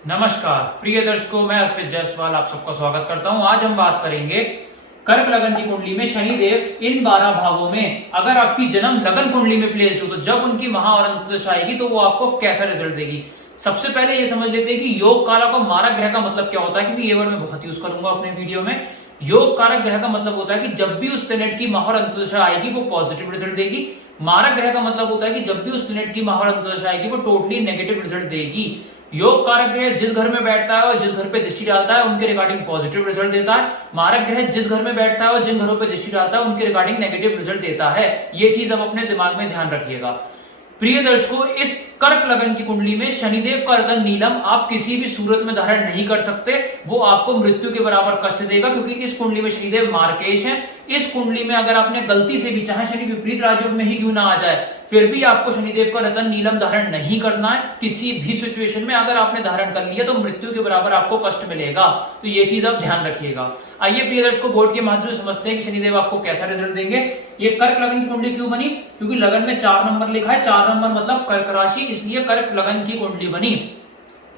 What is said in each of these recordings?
नमस्कार प्रिय दर्शकों, मैं अर्पित जायसवाल आप सबका स्वागत करता हूं। आज हम बात करेंगे कर्क लगन की कुंडली में शनिदेव इन 12 भावों में अगर आपकी जन्म लगन कुंडली में प्लेस्ड हो तो जब उनकी महा और अंतर्दशा आएगी तो वो आपको कैसा रिजल्ट देगी। सबसे पहले ये समझ लेते हैं कि योग कारक और मारक ग्रह का मतलब क्या होता है, क्योंकि ये वर्ड मैं बहुत यूज करूंगा अपने वीडियो में। योग कारक ग्रह का मतलब होता है कि जब भी उस प्लेनेट की महा और अंतर्दशा आएगी वो पॉजिटिव रिजल्ट देगी। मारक ग्रह का मतलब होता है कि जब भी उस प्लेनेट की महा और अंतर्दशा आएगी वो टोटली नेगेटिव रिजल्ट देगी। योग कारक ग्रह जिस घर में बैठता है और जिस घर पे दृष्टि डालता है उनके रिगार्डिंग पॉजिटिव रिजल्ट देता है। मारक ग्रह जिस घर में बैठता है और जिन घरों पे दृष्टि डालता है उनके रिगार्डिंग नेगेटिव रिजल्ट देता है। ये चीज आप अपने दिमाग में ध्यान रखिएगा। प्रिय दर्शकों, इस कर्क लगन की कुंडली में शनिदेव का रतन नीलम आप किसी भी सूरत में धारण नहीं कर सकते। वो आपको मृत्यु के बराबर कष्ट देगा, क्योंकि इस कुंडली में शनिदेव मार्केश है। इस कुंडली में अगर आपने गलती से भी, चाहे शनि विपरीत राजयोग में ही क्यों ना आ जाए, फिर भी आपको शनिदेव का रतन नीलम धारण नहीं करना है। किसी भी सिचुएशन में अगर आपने धारण कर लिया तो मृत्यु के बराबर आपको कष्ट मिलेगा। तो ये चीज आप ध्यान रखिएगा। आइए प्रिय दर्शकों, बोर्ड के माध्यम से समझते हैं कि शनिदेव आपको कैसा रिजल्ट देंगे। ये कर्क लगन की कुंडली क्यों बनी? क्योंकि लगन में 4 नंबर लिखा है। 4 नंबर मतलब कर्क राशि, इसलिए कर्क लगन की कुंडली बनी।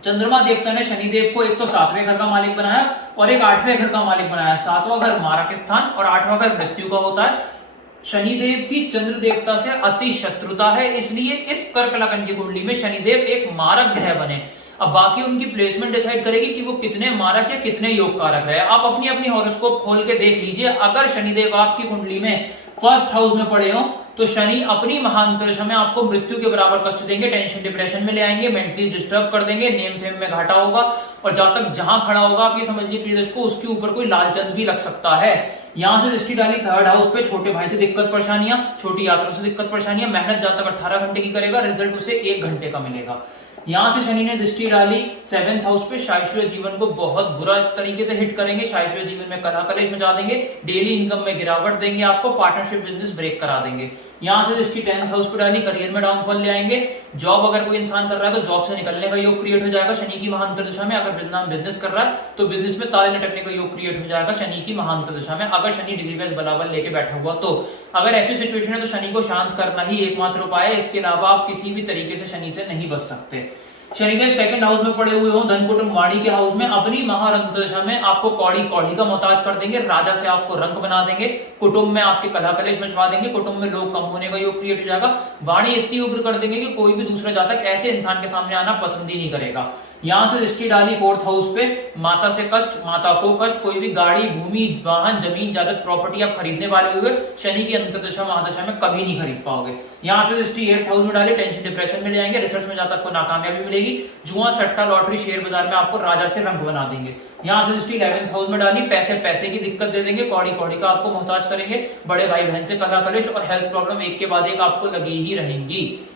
चंद्रमा देवता ने शनिदेव को एक तो 7वें घर का मालिक बनाया और एक 8वें घर का मालिक बनाया। 7वां घर मारक स्थान और 8वां घर मृत्यु का होता है। शनिदेव की चंद्र देवता से अति शत्रुता है, इसलिए इस कर्क लगन की कुंडली में शनिदेव एक मारक ग्रह बने। अब बाकी उनकी प्लेसमेंट डिसाइड करेगी कि वो कितने मारक या कितने योग कारक रहे। आप अपनी अपनी हॉरोस्कोप खोल के देख लीजिए। अगर शनिदेव आपकी कुंडली में फर्स्ट हाउस में पड़े हो तो शनि अपनी महांतरिक्ष में आपको मृत्यु के बराबर कष्ट देंगे, टेंशन डिप्रेशन में ले आएंगे, मेंटली डिस्टर्ब कर देंगे, नेम फेम में घाटा होगा। और जब तक जहां खड़ा होगा आप ये समझ लीजिए प्रिय दर्शकों, उसके ऊपर कोई लालचंद भी लग सकता है। यहां से दृष्टि डाली 3rd हाउस पे, छोटे भाई से दिक्कत परेशानियां, छोटी यात्रा से दिक्कत परेशानियां, मेहनत जब तक 18 घंटे की करेगा रिजल्ट उसे 1 घंटे का मिलेगा। यहां से शनि ने दृष्टि डाली 7th हाउस पे, शाश्वत जीवन को बहुत बुरा तरीके से हिट करेंगे। शाश्वत जीवन में कलह कलेश मचा देंगे, डेली इनकम में गिरावट देंगे, आपको पार्टनरशिप बिजनेस ब्रेक करा देंगे। यहां से दृष्टि 10th हाउस पे डाली, करियर में डाउनफॉल ले आएंगे। जॉब अगर कोई इंसान कर रहा है तो जॉब से निकलने का योग क्रिएट हो जाएगा शनि की महांतर्दशा में। अगर बिजनेस कर रहा है तो बिजनेस में ताले लटकने का योग क्रिएट हो जाएगा शनि की महांतर्दशा में, अगर शनि डिग्री वाइज बलाबल लेके बैठा हुआ तो। अगर ऐसी सिचुएशन है तो शनि को शांत करना ही एकमात्र उपाय है। इसके अलावा आप किसी भी तरीके से शनि से नहीं बच सकते। शनिदेव 2nd हाउस में पड़े हुए हो, धन कुटुंब वाणी के हाउस में, अपनी महाअंतर्दशा में आपको कौड़ी कौड़ी का मोहताज कर देंगे। राजा से आपको रंक बना देंगे, कुटुंब में आपके कलह कलेश मचवा देंगे, कुटुंब में लोग कम होने का योग क्रिएट हो जाएगा। वाणी इतनी उग्र कर देंगे कि कोई भी दूसरा जातक ऐसे इंसान के सामने आना पसंद ही नहीं करेगा। यहां से दृष्टि डाली 4th हाउस पे, माता से कष्ट, माता को कष्ट, कोई भी गाड़ी, भूमि, वाहन, जमीन, जायदाद, प्रॉपर्टी आप खरीदने वाले हुए शनि की अंतर्दशा महादशा में कभी नहीं खरीद पाओगे। यहां से दृष्टि 8th हाउस में डाली, टेंशन डिप्रेशन में ले आएंगे, रिसर्च में जातक को नाकामयाबी मिलेगी। जुआ, सट्टा, लॉटरी, शेयर बाजार में आपको राजा से रंग बना देंगे। यहां से दृष्टि 11th हाउस में डाली, पैसे की दिक्कत दे देंगे, कौड़ी कौड़ी का आपको मोहताज करेंगे, बड़े भाई बहन से कलह कलेश और हेल्थ प्रॉब्लम एक के बाद एक आपको लगी ही रहेंगी।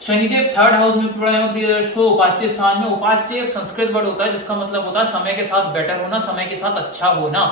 शनिदेव 3rd हाउस में पड़े हो प्रिय दर्शकों, उपाच्य स्थान में। उपाच्य एक संस्कृत वर्ड होता है जिसका मतलब होता है समय के साथ बेटर होना, समय के साथ अच्छा होना।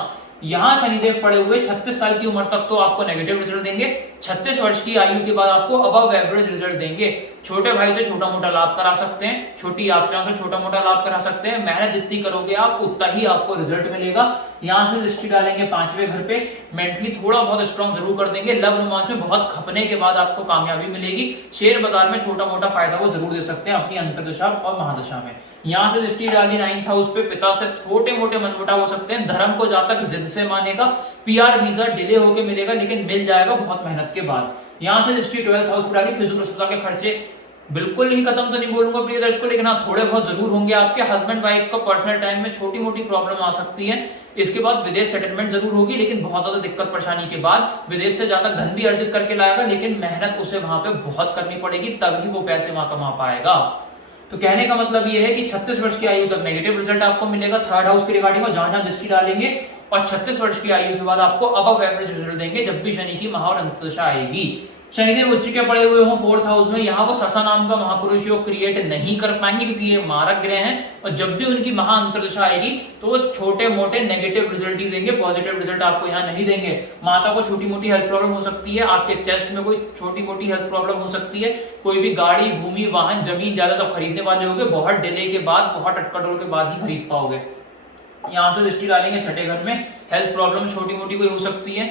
यहां शनिदेव पड़े हुए 36 साल की उम्र तक तो आपको नेगेटिव रिजल्ट देंगे। 36 वर्ष की आयु के बाद आपको अबव एवरेज रिजल्ट देंगे। छोटे भाई से छोटा मोटा लाभ करा सकते हैं, छोटी यात्राओं से छोटा मोटा लाभ करा सकते हैं। मेहनत जितनी करोगे आप उतना ही आपको रिजल्ट मिलेगा। यहां से दृष्टि डालेंगे 5वें घर पे, मेंटली थोड़ा बहुत स्ट्रॉन्ग जरूर कर देंगे। लव रोमांस में बहुत खपने के बाद आपको कामयाबी मिलेगी। शेयर बाजार में छोटा मोटा फायदा वो जरूर दे सकते हैं अपनी अंतर्दशा और महादशा में। यहां से दृष्टि डाली 9th हाउस पे, पिता से छोटे मोटे मनमुटाव हो सकते हैं। धर्म को जातक जिद से मानेगा। पीआर वीजा डिले होके मिलेगा लेकिन मिल जाएगा बहुत मेहनत के बाद। यहां से दृष्टि 12th हाउस पे डाली, फिजिकल अस्पताल के खर्चे बिल्कुल ही खत्म तो नहीं बोलूंगा प्रिय दर्शकों, लेकिन हाँ थोड़े बहुत जरूर होंगे। आपके हस्बैंड वाइफ का पर्सनल टाइम में छोटी मोटी प्रॉब्लम आ सकती है। इसके बाद विदेश सेटलमेंट जरूर होगी, लेकिन बहुत ज्यादा दिक्कत परेशानी के बाद विदेश से जाकर धन भी अर्जित करके लाएगा, लेकिन मेहनत उसे वहां पे बहुत करनी पड़ेगी, तभी वो पैसे वहां कमा पाएगा। तो कहने का मतलब ये है कि 36 वर्ष की आयु तक नेगेटिव रिजल्ट आपको मिलेगा 3rd हाउस के रिगार्डिंग, और जहां जहां दृष्टि डालेंगे। और 36 वर्ष की आयु के बाद आपको अबव एवरेज रिजल्ट देंगे जब भी शनि की महा और अंतर्दशा आएगी। शनिदेव उच्च के पड़े हुए हो 4th हाउस में, यहाँ वो ससा नाम का महापुरुष योग क्रिएट नहीं कर पाएंगे क्योंकि ये मारक ग्रह हैं। और जब भी उनकी महा अंतर्दशा आएगी तो वो छोटे मोटे नेगेटिव रिजल्ट ही देंगे, पॉजिटिव रिजल्ट आपको यहाँ नहीं देंगे। माता को छोटी मोटी हेल्थ प्रॉब्लम हो सकती है, आपके चेस्ट में कोई छोटी मोटी हेल्थ प्रॉब्लम हो सकती है, कोई भी गाड़ी, भूमि, वाहन, जमीन ज्यादा तब खरीदने वाले होंगे, बहुत डिले के बाद, बहुत अटकटोल के बाद ही खरीद पाओगे। यहां से दृष्टि डालेंगे 6ठे घर में, हेल्थ प्रॉब्लम छोटी मोटी कोई हो सकती है।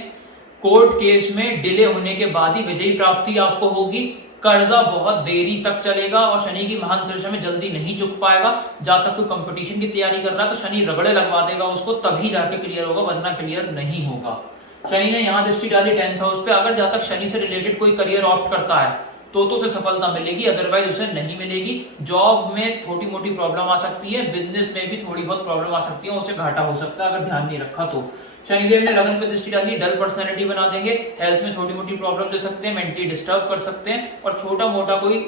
कोर्ट केस में डिले होने के बाद ही विजयी प्राप्ति आपको होगी। कर्जा बहुत देरी तक चलेगा और शनि की महान दशा में जल्दी नहीं चुक पाएगा। जहां तक कोई कंपटीशन की तैयारी कर रहा है तो शनि रगड़े लगवा देगा उसको, तभी जाके क्लियर होगा, वरना क्लियर नहीं होगा। शनि ने यहाँ दृष्टि डाली 10th हाउस पे। अगर जहां तक शनि से रिलेटेड कोई करियर ऑप्ट करता है तो उसे सफलता मिलेगी, अदरवाइज उसे नहीं मिलेगी। जॉब में छोटी मोटी प्रॉब्लम आ सकती है, बिजनेस में भी थोड़ी बहुत प्रॉब्लम आ सकती है, उसे घाटा हो सकता है अगर ध्यान नहीं रखा तो। शनिदेव ने लगन पे दृष्टि डाली, डल पर्सनैलिटी बना देंगे, हेल्थ में छोटी मोटी प्रॉब्लम दे सकते हैं, मेंटली डिस्टर्ब कर सकते हैं, और छोटा मोटा कोई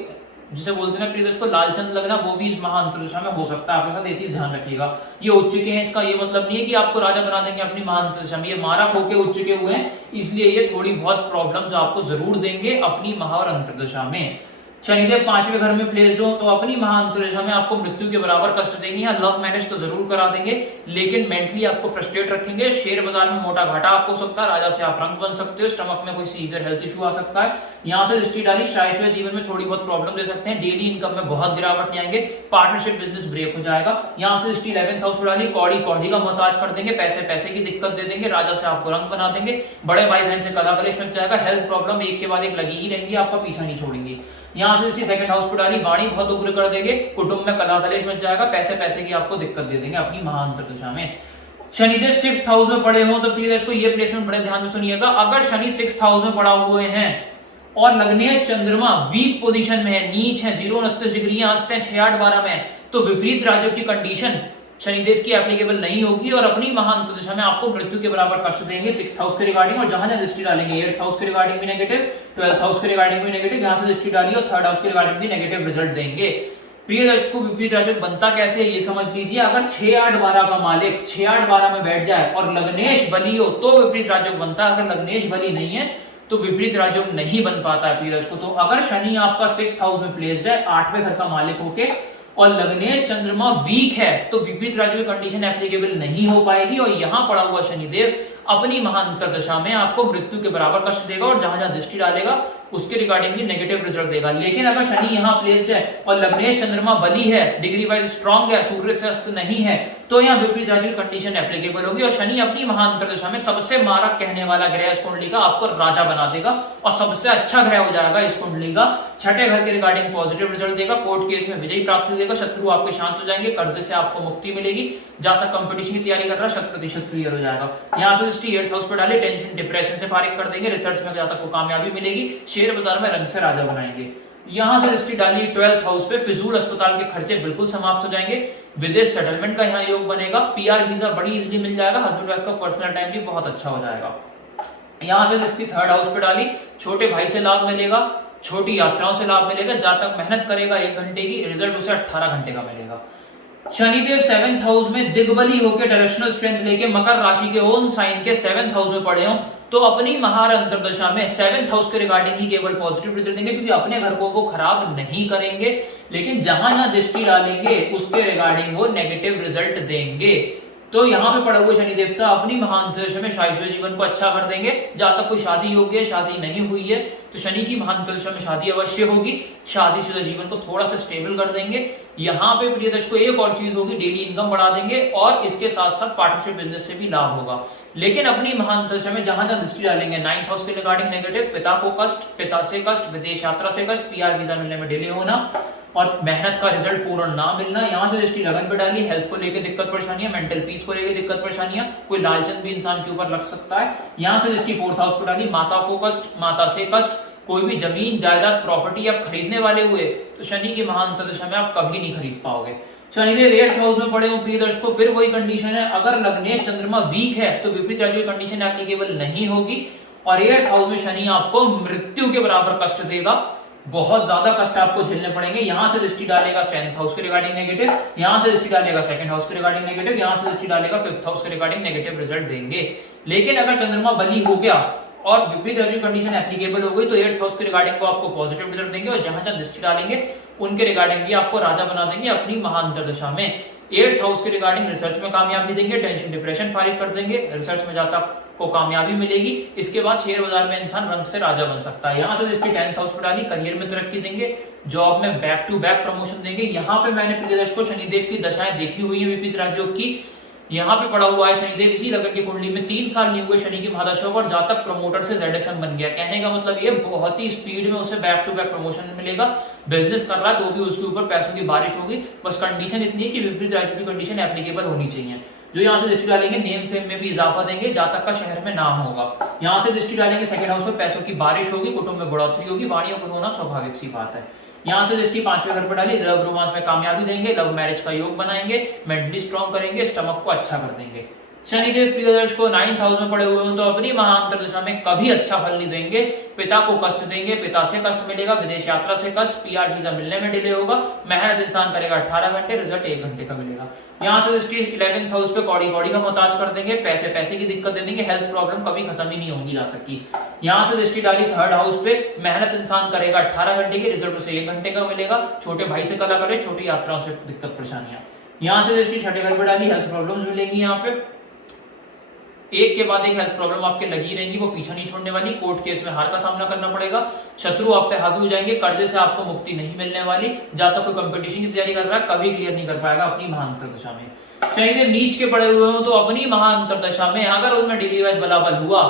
जिसे बोलते हैं प्रिय को लालचंद लगना, वो भी इस महाअंतरदशा में हो सकता है। आपके साथ ये चीज ध्यान रखिएगा। ये उच्च के हैं, इसका ये मतलब नहीं है कि आपको राजा बना देंगे अपनी महाअंतरदशा में। ये मारक होके उच्च के हुए हैं, इसलिए ये थोड़ी बहुत प्रॉब्लम्स आपको जरूर देंगे अपनी महा और अंतरदशा में। शनिदेव 5वें घर में प्लेस्ड हो तो अपनी महाअंतरदशा में आपको मृत्यु के बराबर कष्ट देंगे। या लव मैरिज तो जरूर करा देंगे, लेकिन मेंटली आपको फ्रस्ट्रेट रखेंगे। शेयर बाजार में मोटा घाटा आपको हो सकता है, राजा से आप रंग बन सकते हो, स्टमक में कोई सीवियर हेल्थ इशू आ सकता है। यहाँ से दृष्टि डाली, शायद जीवन में थोड़ी बहुत प्रॉब्लम दे सकते हैं, डेली इनकम में बहुत गिरावट आएंगे, पार्टनरशिप बिजनेस ब्रेक हो जाएगा। यहाँ से दृष्टि 11th हाउस पर डाली, कौड़ी कौड़ी का मोहताज कर देंगे, पैसे पैसे की दिक्कत दे देंगे, राजा से आपको रंग बना देंगे, बड़े भाई बहन से कला कलेश मच जाएगा, हेल्थ प्रॉब्लम एक के बाद एक लगी ही रहेंगी, आपका पीछा नहीं छोड़ेंगी। यहाँ से इसकी 2nd हाउस पर डाली, वाणी बहुत उग्र कर देंगे, कुटुंब में कला कलेश मच जाएगा, पैसे पैसे की आपको दिक्कत दे देंगे अपनी महाअंतरदशा में। शनिदेव 6th हाउस में पड़े हो तो प्लीज को ये प्लेसमेंट बड़े ध्यान से सुनिएगा। अगर शनि 6th हाउस में पड़ा हुए हैं और लग्नेश चंद्रमा वीक पोजीशन में है, नीच है, 0-29 डिग्री अस्त है, 6-8-12 में, तो विपरीत राजयोग की कंडीशन शनिदेव की एप्लीकेबल नहीं होगी और अपनी महाअंतरदशा में आपको मृत्यु के बराबर कष्ट देंगे 6th हाउस के रिगार्डिंग। और जहां जहां दृष्टि डालेंगे 8th हाउस के रिगार्डिंग भी नेगेटिव, 12th हाउस के रिगार्डिंग भी नेगेटिव, यहां से दृष्टि डालिए और 3rd हाउस के रिगार्डिंग भी नेगेटिव रिजल्ट देंगे। प्रिय दर्शकों, विपरीत राजयोग बनता कैसे है ये समझ लीजिए। अगर 6-8-12 का मालिक 6-8-12 में बैठ जाए और लग्नेश बली हो तो विपरीत राजयोग बनता है। अगर लग्नेश बली नहीं है तो विपरीत राजयोग नहीं बन पाता है प्रिय दर्शकों। तो अगर शनि आपका 6th हाउस में प्लेस्ड है, 8वें घर का मालिक होके, और लग्नेश चंद्रमा वीक है, तो विपरीत राजयोग की कंडीशन एप्लीकेबल नहीं हो पाएगी। और यहां पड़ा हुआ शनिदेव अपनी महाअंतरदशा में आपको मृत्यु के बराबर कष्ट देगा और जहां जहां दृष्टि डालेगा उसके रिगार्डिंग भी नेगेटिव रिजल्ट देगा। लेकिन अगर शनि यहाँ प्लेस्ड है और लग्नेश चंद्रमा बली है, डिग्री वाइज स्ट्रांग है, सूर्य से अस्त नहीं है, तो यहाँ विपरीत राजयोग कंडीशन एप्लीकेबल होगी। और शनि अपनी महाअंतरदशा में सबसे मारक कहने वाला ग्रह इस कुंडली का आपको राजा बना देगा और सबसे अच्छा ग्रह हो जाएगा इस कुंडली का। 6ठे घर के रिगार्डिंग पॉजिटिव रिजल्ट देगा, कोर्ट केस में विजय प्राप्त देगा, शत्रु आपके शांत हो जाएंगे, कर्जे से आपको मुक्ति मिलेगी, जहां तक कंपटीशन की तैयारी कर रहा है 100% क्लियर हो जाएगा। यहाँ से दृष्टि 8th हाउस पर डाले, टेंशन डिप्रेशन से फारिग कर देंगे, रिसर्च में जहां तक को कामयाबी मिलेगी, शेयर बाजार में रंग से राजा बनाएंगे। यहां से दृष्टि डाली 12th हाउस पे, फिजूल अस्पताल के खर्चे बिल्कुल समाप्त हो जाएंगे, विदेश सेटलमेंट का यहाँ योग बनेगा, पीआर वीजा बड़ी इजीली मिल जाएगा, हस्बैंड वाइफ का पर्सनल टाइम भी बहुत अच्छा हो जाएगा। यहां से दृष्टि 3rd हाउस पे डाली, छोटे भाई से लाभ मिलेगा, छोटी यात्राओं से लाभ मिलेगा, जहां तक मेहनत करेगा 1 घंटे की, रिजल्ट उसे 18 घंटे का मिलेगा। शनिदेव 7th हाउस में दिग्बली होकर डायरेक्शनल स्ट्रेंथ लेके मकर राशि के ओन साइन के 7th हाउस में पड़े हो तो अपनी महार अंतरदशा में 7th हाउस के रिगार्डिंग ही केवल पॉजिटिव रिजल्ट देंगे, क्योंकि अपने घर को वो खराब नहीं करेंगे, लेकिन जहां जहां दृष्टि डालेंगे उसके रिगार्डिंग वो नेगेटिव रिजल्ट देंगे। तो यहाँ पे पड़े हुए शनि देवता अपनी महाअंतरदशा में शाश्वत जीवन को अच्छा कर देंगे। जहां तक कोई शादी योग्य है, शादी नहीं हुई है, तो शनि की महाअंतरदशा में शादी अवश्य होगी, शादीशुदा जीवन को थोड़ा सा स्टेबल कर देंगे। यहाँ पे प्रिय दर्शकों एक और चीज होगी, डेली इनकम बढ़ा देंगे और इसके साथ साथ पार्टनरशिप बिजनेस से भी लाभ होगा। लेकिन अपनी महाअंतरदशा में जहां जहां दृष्टि डालेंगे 9th हाउस के रिगार्डिंग नेगेटिव, पिता को कष्ट, पिता से कष्ट, विदेश यात्रा से कष्ट, पीआर वीजा मिलने में डिले होना और मेहनत का रिजल्ट पूर्ण ना मिलना। यहाँ से दृष्टि लगन पे डाली, हेल्थ को लेकर दिक्कत परेशानियां, मेंटल पीस को लेकर दिक्कत परेशानियां, कोई लालचन भी इंसान के ऊपर लग सकता है। यहाँ से दृष्टि 4th हाउस पे डाली, माता को कष्ट, माता से कष्ट, कोई भी जमीन जायदाद प्रॉपर्टी आप खरीदने वाले हुए तो शनि की महाअंतरदशा में आप कभी नहीं खरीद पाओगे। शनिदेव 8th हाउस में पड़े हो प्रिय दर्शकों, फिर वही कंडीशन है, अगर लग्नेश चंद्रमा वीक है तो विपरीत राजयोग कंडीशन एप्लीकेबल नहीं होगी और 8th हाउस में शनि आपको मृत्यु के बराबर कष्ट देगा, बहुत ज्यादा कष्ट आपको झेलने पड़ेंगे। यहां से दृष्टि डालेगा 10th हाउस के रिगार्डिंग नेगेटिव, यहां से दृष्टि डालेगा 2nd हाउस के रिगार्डिंग नेगेटिव, यहां से दृष्टि डालेगा 5th हाउस के रिगार्डिंग नेगेटिव रिजल्ट देंगे। लेकिन अगर चंद्रमा बली हो गया और विपरीत राजयोग कंडीशन एप्लीकेबल हो गई तो 8th हाउस के रिगार्डिंग वो आपको पॉजिटिव रिजल्ट देंगे और जहां जहां दृष्टि डालेंगे उनके रिगार्डिंग भी आपको राजा बना देंगे अपनी महाअंतरदशा में। 8th हाउस के रिगार्डिंग रिसर्च में कामयाबी देंगे, टेंशन डिप्रेशन फारिग कर देंगे, रिसर्च में जाता को कामयाबी मिलेगी, इसके बाद शेयर बाजार में इंसान रंग से राजा बन सकता है। यहाँ से इसकी 10th हाउस पर डाली, करियर में तरक्की देंगे, जॉब में बैक टू बैक प्रमोशन देंगे। यहाँ पे मैंने प्रिय दर्शकों शनिदेव की दशाएं देखी हुई है विपरीत राजयोग की, यहाँ पे पड़ा हुआ है शनिदेव इसी लगन की कुंडली में 3 साल नहीं हुए शनि की महादशा को, और जातक प्रमोटर से ZSM बन गया। कहने का मतलब ये बहुत ही स्पीड में उसे बैक टू बैक प्रमोशन मिलेगा। बिजनेस कर रहा है तो भी उसके ऊपर पैसों की बारिश होगी। बस कंडीशन इतनी है कि विपरीत राशि की कंडीशन एप्लीकेबल होनी चाहिए। जो यहाँ से दृष्टि डालेंगे नेम फेम में भी इजाफा देंगे, जातक का शहर में नाम होगा। यहाँ से दृष्टि डालेंगे सेकंड हाउस में पैसों की बारिश होगी, कुटुंब में बढ़ोतरी होगी, वाणियों को होना स्वाभाविक सी बात है। यहाँ से दृष्टि 5वें घर पर डाली, लव रोमांस में कामयाबी देंगे, लव मैरिज का योग बनाएंगे, मेंटली स्ट्रॉन्ग करेंगे, स्टमक को अच्छा कर देंगे। शनिदेव प्रिय दर्शकों 9th हाउस में पड़े हुए हो तो अपनी महाअंतर दशा में कभी अच्छा फल नहीं देंगे। पिता को कष्ट देंगे, पिता से कष्ट मिलेगा, विदेश यात्रा से कष्ट, PR वीजा मिलने में डिले होगा, मेहनत इंसान करेगा 18 घंटे, रिजल्ट 1 घंटे का मिलेगा। यहाँ से दृष्टि 11th हाउस पे कौड़ी कौड़ी का मोहताज कर देंगे, पैसे की दिक्कत दे देंगे, हेल्थ प्रॉब्लम कभी खत्म ही नहीं होगी जातक की। यहाँ से दृष्टि डाली 3rd हाउस पे, मेहनत इंसान करेगा 18 घंटे की, रिजल्ट उसे 1 घंटे का मिलेगा, छोटे भाई से कला करे, छोटी यात्राओं से दिक्कत परेशानियां। यहाँ से दृष्टि 6ठे घर पर डाली, हेल्थ प्रॉब्लम्स मिलेंगी। यहाँ पे एक के बाद एक हेल्थ प्रॉब्लम आपके लगी रहेंगी, वो पीछा नहीं छोड़ने वाली। कोर्ट केस में हार का सामना करना पड़ेगा, शत्रु आप पे हावी हो जाएंगे, कर्जे से आपको मुक्ति नहीं मिलने वाली। जातक कोई कंपटीशन की तैयारी कर रहा है कभी क्लियर नहीं कर पाएगा अपनी महाअंतर दशा में। शनिदेव नीच के पड़े हुए हो तो अपनी महाअंतर दशा में अगर उनमें डिग्री वाइज बलाबल हुआ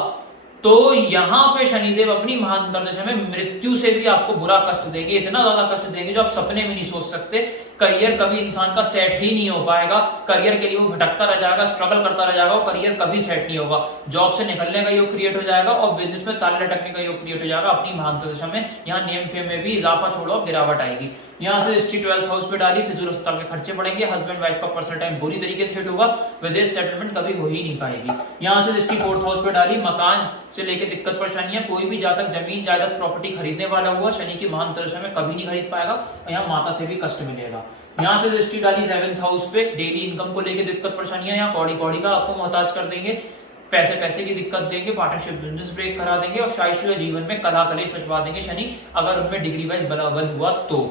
तो यहाँ पे शनिदेव अपनी महाअंतर दशा में मृत्यु से भी आपको बुरा कष्ट देंगे, इतना ज्यादा कष्ट देंगे जो आप सपने में नहीं सोच सकते। करियर कभी इंसान का सेट ही नहीं हो पाएगा, करियर के लिए वो भटकता रह जाएगा, स्ट्रगल करता रह जाएगा, करियर कभी सेट नहीं होगा। जॉब से निकलने का योग क्रिएट हो जाएगा और बिजनेस में ताले लटकने का योग क्रिएट हो जाएगा अपनी महाअंतर दशा में। यहाँ नेम फेम में भी इजाफा छोड़ो गिरावट आएगी। यहाँ से दृष्टि 12th हाउस पे डाली, फिजूल अस्पताल के खर्चे बढ़ेंगे, हस्बैंड वाइफ का पर्सनल टाइम बुरी तरीके से हिट होगा, विदेश सेटलमेंट कभी हो ही नहीं पाएगी। यहाँ से दृष्टि 4th हाउस पे डाली, मकान से लेकर दिक्कत परेशानियां, कोई भी जातक जमीन जायदाद प्रॉपर्टी खरीदने वाला हुआ शनि की महाअंतर दशा में कभी नहीं खरीद पाएगा और यहाँ माता से भी कष्ट मिलेगा। यहाँ से दृष्टि डाली 7th हाउस पे, डेली इनकम को लेकर दिक्कत परेशानियां, यहाँ कौड़ी कौड़ी का आपको मोहताज कर देंगे, पैसे की दिक्कत देंगे, पार्टनरशिप बिजनेस ब्रेक करा देंगे और शायद जीवन में कला कलेश मचवा देंगे शनि, अगर उनमें डिग्री वाइज बलाबल हुआ तो।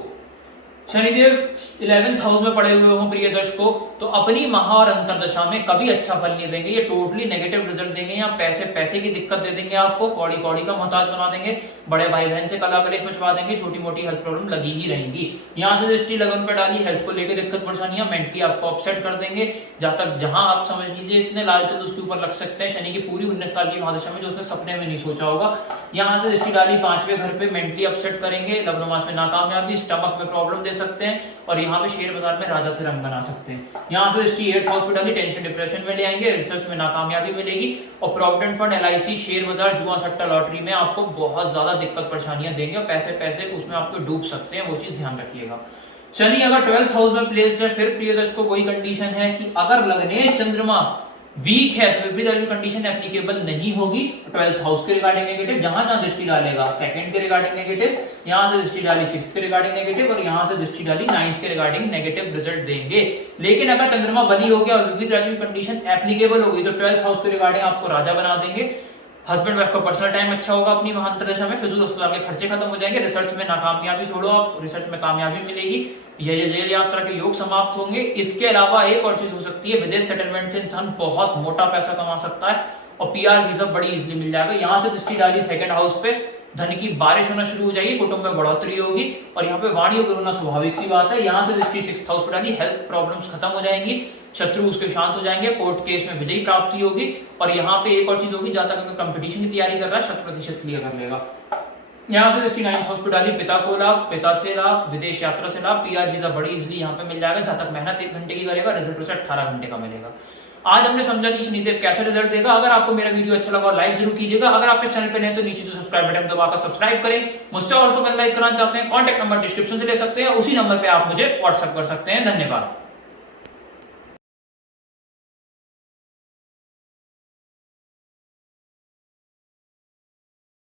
शनिदेव 11th हाउस में पड़े हुए हो प्रिय दर्शकों तो अपनी महा और अंतर दशा में कभी अच्छा फल नहीं देंगे, ये टोटली नेगेटिव रिजल्ट देंगे। यहाँ पैसे की दिक्कत दे देंगे, आपको कौड़ी कौड़ी का मोहताज बना देंगे, बड़े भाई बहन से कला कलेश मचवा देंगे, छोटी मोटी हेल्थ प्रॉब्लम लगी ही रहेंगी। यहाँ से दृष्टि लगन पर डाली, हेल्थ को लेकर दिक्कत परेशानियां, मेंटली आपको अपसेट कर देंगे। जातक जहां आप समझ लीजिए इतने लालच उसके ऊपर लग सकते हैं शनि की पूरी 19 साल की महादशा में, जो उसने सपने में नहीं सोचा होगा। यहाँ से दृष्टि डाली 5वें घर पे, मेंटली अपसेट करेंगे, लव रोमांस में नाकामयाबी, स्टमक में प्रॉब्लम दे सकते हैं और यहाँ पे शेयर बाजार में राजा से रंग बना सकते हैं। यहाँ से दृष्टि 8th हाउस पे डाली, टेंशन डिप्रेशन में ले आएंगे, रिसर्च में नाकामयाबी मिलेगी और प्रोविडेंट फंड, LIC, शेयर बाजार, जुआ सट्टा, लॉटरी में आपको बहुत ज्यादा दिक्कत परेशानियां देंगे और पैसे उसमें आपको डूब सकते हैं, वो चीज ध्यान रखिएगा। शनि अगर 12th हाउस में प्लेस्ड है, फिर प्रिय दर्शकों वही कंडीशन है कि अगर लग्नेश चंद्रमा वीक है तो विपरीत कंडीशन एप्लीकेबल नहीं होगी। 12th हाउस के रिगार्डिंग नेगेटिव, जहां जहां दृष्टि डालेगा 2nd के रिगार्डिंग नेगेटिव, यहां से दृष्टि डाली 6th के रिगार्डिंग नेगेटिव और यहां से दृष्टि डाली 9th के रिगार्डिंग नेगेटिव रिजल्ट देंगे। लेकिन अगर चंद्रमा बली हो गया और विपरीत राशि की कंडीशन एप्लीकेबल होगी तो 12th हाउस के रिगार्डिंग आपको राजा बना देंगे, हस्बैंड वाइफ का पर्सनल टाइम अच्छा होगा अपनी महाअंतर दशा में, फिजूल अस्पताल के खर्चे खत्म हो जाएंगे, रिसर्च में नाकामयाबी छोड़ो आप, रिसर्च में कामयाबी मिलेगी, जेल यात्रा के योग समाप्त होंगे। इसके अलावा एक और चीज हो सकती है, विदेश सेटलमेंट से इंसान बहुत मोटा पैसा कमा सकता है और PR वीजा बड़ी इजीली मिल जाएगा। यहाँ से दृष्टि डाली 2nd हाउस पे, धन की बारिश होना शुरू हो जाएगी, कुटुंब में बढ़ोतरी होगी और यहाँ पे वाणियों को होना स्वाभाविक सी बात है। यहाँ से दृष्टि 6th हाउस पे डाली, हेल्थ प्रॉब्लम्स खत्म हो जाएंगी, शत्रु उसके शांत हो जाएंगे, कोर्ट केस में विजयी प्राप्ति होगी और यहाँ पे एक और चीज होगी, जातक अगर कंपटीशन की तैयारी कर रहा है 100% क्लियर कर लेगा। यहाँ से दृष्टि 9th हाउस पे डाली, पिता को लाभ, पिता से लाभ, विदेश यात्रा से लाभ, PR वीजा बड़ी इजीली यहाँ पे मिल जाएगा। जातक मेहनत 1 घंटे की करेगा, रिजल्ट उसे 18 घंटे का मिलेगा। आज हमने समझा कि शनिदेव कैसे रिजल्ट देगा। अगर आपको मेरा वीडियो अच्छा लगा लाइक जरूर कीजिएगा, अगर आपके चैनल पे नए तो नीचे जो सब्सक्राइब बटन दबाकर सब्सक्राइब करें। मुझसे और उसको एनालाइज कराना चाहते हैं, कॉन्टैक्ट नंबर डिस्क्रिप्शन से ले सकते हैं, उसी नंबर पे आप मुझे व्हाट्सएप कर सकते हैं। धन्यवाद।